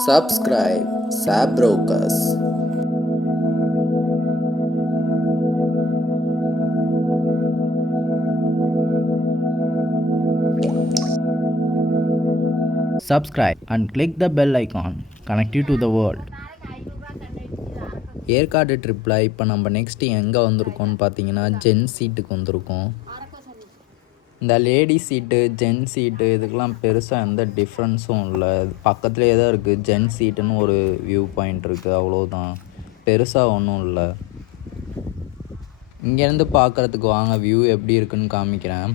Subscribe Sabrocus. Subscribe and click the bell icon. Connect you to the world. Yercaud ட்ரிப்பில் இப்போ நம்ம next எங்கே வந்திருக்கோம்னு பார்த்தீங்கன்னா ஜென் சீட்டுக்கு வந்திருக்கோம். இந்த லேடி சீட்டு ஜென் சீட்டு இதுக்கெலாம் பெருசாக எந்த டிஃப்ரென்ஸும் இல்லை. பக்கத்துலேயே தான் இருக்குது. ஜென் சீட்டுன்னு ஒரு வியூ பாயிண்ட் இருக்குது, அவ்வளோதான். பெருசாக ஒன்றும் இல்லை. இங்கேருந்து பார்க்குறதுக்கு வாங்க வியூ எப்படி இருக்குன்னு காமிக்கிறேன்.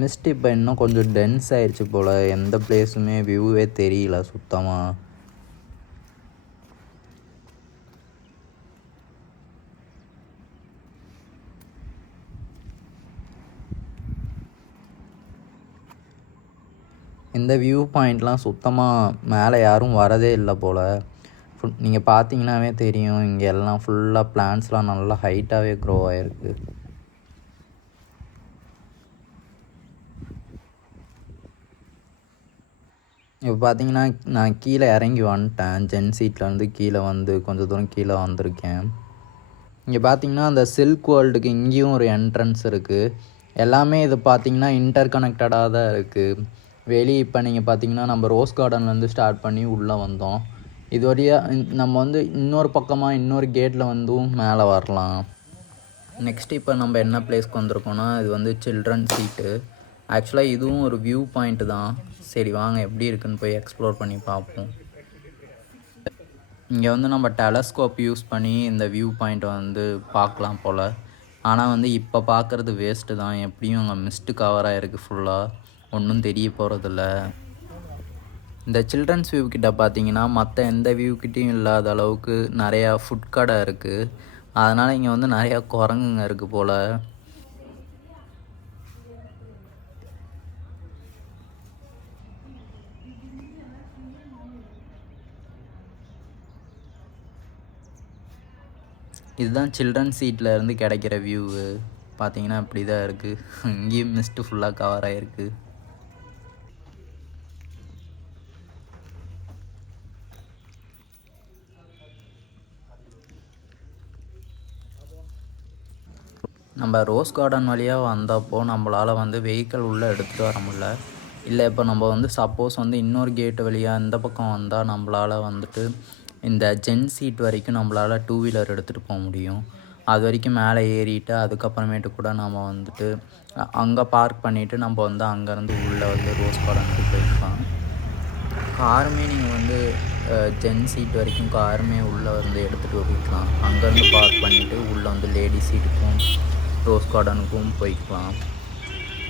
மிஸ்ட் இப்போ இன்னும் கொஞ்சம் டென்ஸ் ஆயிடுச்சு போல். எந்த பிளேஸுமே வியூவே தெரியல சுத்தமாக. இந்த வியூ பாயிண்ட்லாம் சுத்தமாக மேலே யாரும் வரதே இல்லை போல். நீங்கள் பார்த்தீங்கன்னாவே தெரியும், இங்கே எல்லாம் ஃபுல்லாக பிளான்ட்ஸ்லாம் நல்லா ஹைட்டாகவே க்ரோ ஆகிருக்கு. இப்போ பார்த்தீங்கன்னா நான் கீழே இறங்கி வந்துட்டேன். ஜென் சீட்லேருந்து கீழே வந்து கொஞ்சம் தூரம் கீழே வந்திருக்கேன். இங்கே பார்த்தீங்கன்னா அந்த சில்க் வேர்ல்டுக்கு இங்கேயும் ஒரு என்ட்ரன்ஸ் இருக்குது. எல்லாமே இது பார்த்தீங்கன்னா இன்டர் கனெக்டடாக தான் இருக்குது. வெளியே இப்போ நீங்கள் பார்த்தீங்கன்னா நம்ம ரோஸ் கார்டன்லேருந்து ஸ்டார்ட் பண்ணி உள்ளே வந்தோம். இது வழியாக நம்ம வந்து இன்னொரு பக்கமாக இன்னொரு கேட்டில் வந்தும் மேலே வரலாம். நெக்ஸ்ட் இப்போ நம்ம என்ன பிளேஸ்க்கு வந்திருக்கோன்னா, இது வந்து சில்ட்ரன் சீட்டு. ஆக்சுவலாக இதுவும் ஒரு வியூ பாயிண்ட்டு தான். சரி வாங்க எப்படி இருக்குன்னு போய் எக்ஸ்ப்ளோர் பண்ணி பார்ப்போம். இங்கே வந்து நம்ம டெலஸ்கோப் யூஸ் பண்ணி இந்த வியூ பாயிண்ட்டை வந்து பார்க்கலாம் போல். ஆனால் வந்து இப்போ பார்க்குறது வேஸ்ட்டு தான். எப்படியும் அங்கே மிஸ்ட்டு கவர் ஆகிருக்கு ஃபுல்லாக, ஒன்றும் தெரிய போகிறதில்ல. இந்த சில்ட்ரன்ஸ் வியூ கிட்ட பார்த்தீங்கன்னா மற்ற எந்த வியூ கிட்டேயும் இல்லாத அளவுக்கு நிறையா ஃபுட் கடை இருக்குது. அதனால் இங்கே வந்து நிறையா குரங்குங்க இருக்குது போல். இதுதான் சில்ட்ரன் சீட்டில் இருந்து கிடைக்கிற வியூவு. பார்த்தீங்கன்னா இப்படி தான் இருக்குது. இங்கேயும் மிஸ்ட்டு ஃபுல்லாக கவர் ஆகிருக்கு. நம்ம ரோஸ் கார்டன் வழியாக வந்தப்போ நம்மளால் வந்து வெஹிக்கிள் உள்ளே எடுத்துகிட்டு வர முடியல. இல்லை இப்போ நம்ம வந்து சப்போஸ் வந்து இன்னொரு கேட்டு வழியாக இந்த பக்கம் வந்தால் நம்மளால் வந்துட்டு இந்த ஜென் சீட் வரைக்கும் நம்மளால் 2 வீலர் எடுத்துகிட்டு போக முடியும். அது வரைக்கும் மேலே ஏறிட்டு அதுக்கப்புறமேட்டு கூட நம்ம வந்துட்டு அங்கே பார்க் பண்ணிவிட்டு நம்ம வந்து அங்கேருந்து உள்ளே வந்து ரோஸ் கார்டனுக்கு போய்க்கலாம். காருமே நீங்கள் வந்து ஜென் சீட் வரைக்கும் காருமே உள்ளே வந்து எடுத்துகிட்டு போய்க்கலாம். அங்கேருந்து பார்க் பண்ணிவிட்டு உள்ளே வந்து லேடி சீட்டுக்கும் ரோஸ் கார்டனுக்கும் போய்க்கலாம்.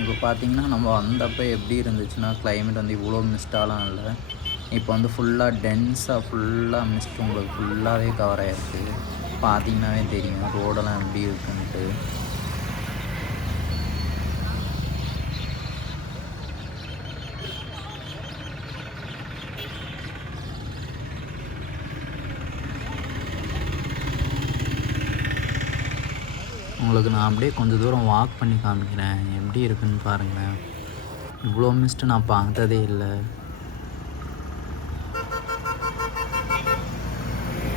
இப்போ பார்த்திங்கன்னா நம்ம வந்தப்போ எப்படி இருந்துச்சுன்னா, கிளைமேட் வந்து இவ்வளோ மிஸ்டாலாம் இல்லை. இப்போ வந்து ஃபுல்லாக டென்ஸாக ஃபுல்லாக மிஸ்ட் உங்களுக்கு ஃபுல்லாகவே கவர் ஆகிருக்கு. பார்த்திங்கனாவே தெரியும் ரோடெல்லாம் எப்படி இருக்குன்ட்டு. உங்களுக்கு நான் அப்படியே கொஞ்சம் தூரம் வாக் பண்ணி காமிக்கிறேன், எப்படி இருக்குன்னு பாருங்கள். இவ்வளோ மிஸ்ட்டு நான் பார்த்ததே இல்லை.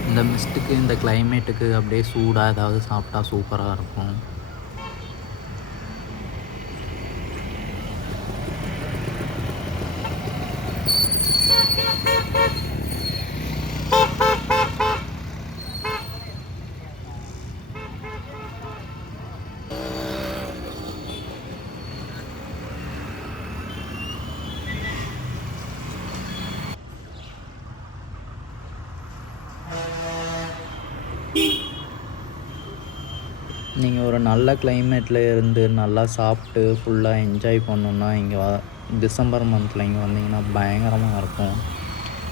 இந்த மிஸ்ட்டுக்கு இந்த கிளைமேட்டுக்கு அப்படியே சூடாக ஏதாவது சாப்பிட்டா சூப்பராக இருக்கும். நீங்கள் ஒரு நல்ல கிளைமேட்டில் இருந்து நல்லா சாப்பிட்டு ஃபுல்லாக என்ஜாய் பண்ணணுன்னா இங்கே டிசம்பர் மந்தில் இங்கே வந்தீங்கன்னா பயங்கரமாக இருக்கும்.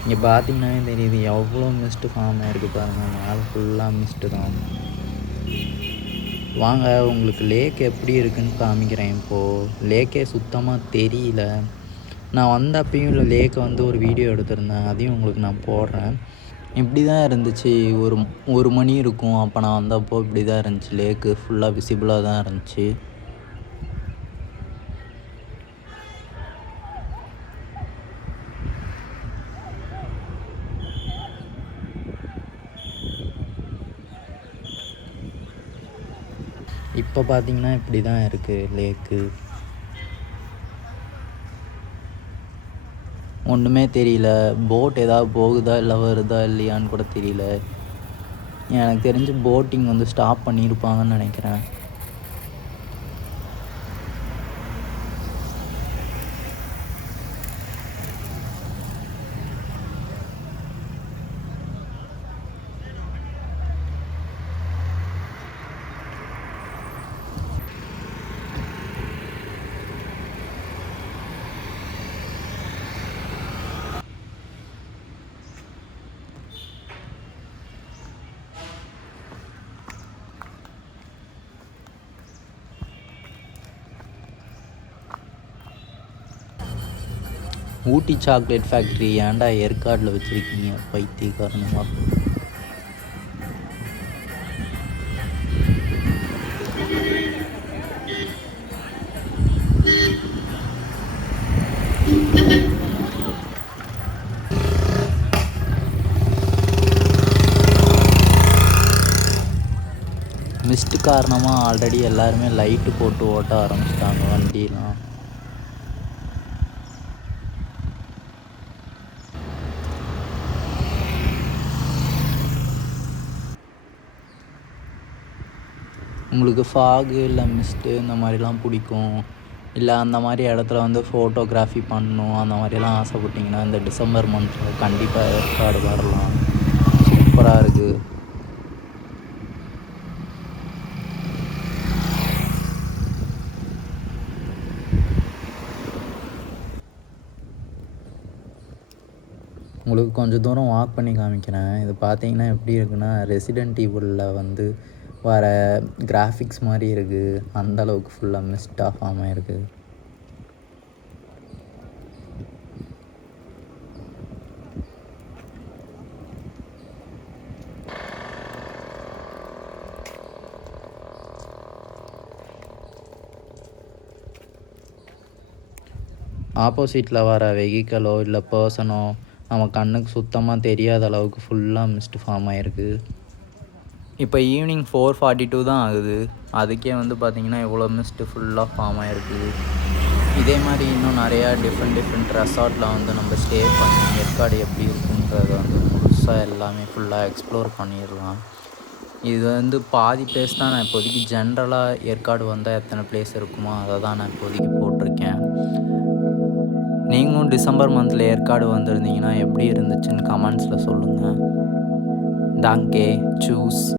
இங்கே பார்த்தீங்கன்னாவே தெரியுது எவ்வளோ மிஸ்ட்டு ஃபார்ம் ஆகிருக்கு பாருங்கள். மேலே ஃபுல்லாக மிஸ்ட்டு தான். வாங்க உங்களுக்கு லேக் எப்படி இருக்குன்னு காமிக்கிறேன். இப்போது லேக்கே சுத்தமாக தெரியல. நான் வந்தப்பையும் இல்லை லேக்கை வந்து ஒரு வீடியோ எடுத்திருந்தேன், அதையும் உங்களுக்கு நான் போடுறேன். இப்படி தான் இருந்துச்சு. ஒரு மணி இருக்கும் அப்போ நான் வந்தப்போ இப்படி தான் இருந்துச்சு. லேக்கு ஃபுல்லாக விசிபிளாக தான் இருந்துச்சு. இப்போ பார்த்தீங்கன்னா இப்படி தான் இருக்குது லேக்கு. ஒன்றுமே தெரியல. போட் ஏதாவது போகுதா இல்லை வருதா இல்லையான்னு கூட தெரியல. எனக்கு தெரிஞ்சு போட்டிங் வந்து ஸ்டாப் பண்ணியிருப்பாங்கன்னு நினைக்கிறேன். ஊட்டி சாக்லேட் ஃபேக்ட்ரி ஏன்டா ஏற்காடில் வச்சுருக்கீங்க பைத்தியக்காரனுமா? மிஸ்ட் காரணமாக ஆல்ரெடி எல்லாருமே லைட்டு போட்டு ஓட்ட ஆரம்பிச்சிட்டாங்க வண்டியெலாம். உங்களுக்கு ஃபாகு இல்லை மிஸ்ட்டு இந்த மாதிரிலாம் பிடிக்கும், இல்லை அந்த மாதிரி இடத்துல வந்து ஃபோட்டோகிராஃபி பண்ணணும் அந்த மாதிரிலாம் ஆசைப்பட்டிங்கன்னா இந்த டிசம்பர் மந்த்தில் கண்டிப்பாக ஏற்காடு வரலாம். சூப்பராக இருக்குது. உங்களுக்கு கொஞ்சம் தூரம் வாக் பண்ணி காமிக்கிறேன். இது பார்த்தீங்கன்னா எப்படி இருக்குன்னா ரெசிடென்ட் ஈவிலில் வந்து வர கிராஃபிக்ஸ் மாதிரி இருக்குது. அந்தளவுக்கு ஃபுல்லாக மிஸ்டாக ஃபார்ம் ஆகிருக்கு. ஆப்போசிட்டில் வர வெஹிக்கலோ இல்லை பர்சனோ நம்ம கண்ணுக்கு சுத்தமாக தெரியாத அளவுக்கு ஃபுல்லாக மிஸ்ட் ஃபார்ம் ஆகிருக்கு. இப்போ ஈவினிங் 4:42 தான் ஆகுது. அதுக்கே வந்து பார்த்திங்கன்னா இவ்வளோ மிஸ்ட்டு ஃபுல்லாக ஃபார்ம் ஆகிருக்கு. இதே மாதிரி இன்னும் நிறையா டிஃப்ரெண்ட் ரெசார்ட்டில் வந்து நம்ம ஸ்டே பண்ணி ஏற்காடு எப்படி இருக்குன்றதை வந்து முழுசாக எல்லாமே ஃபுல்லாக எக்ஸ்ப்ளோர் பண்ணிடலாம். இது வந்து பாதி பிளேஸ் தான் நான் இப்போதைக்கு ஜென்ரலாக ஏற்காடு வந்தால் எத்தனை பிளேஸ் இருக்குமோ அதை தான் நான் இப்போதைக்கு போட்டிருக்கேன். நீங்களும் டிசம்பர் மந்தில் ஏற்காடு வந்திருந்தீங்கன்னா எப்படி இருந்துச்சுன்னு கமெண்ட்ஸில் சொல்லுங்கள். டாங்கே சூஸ்.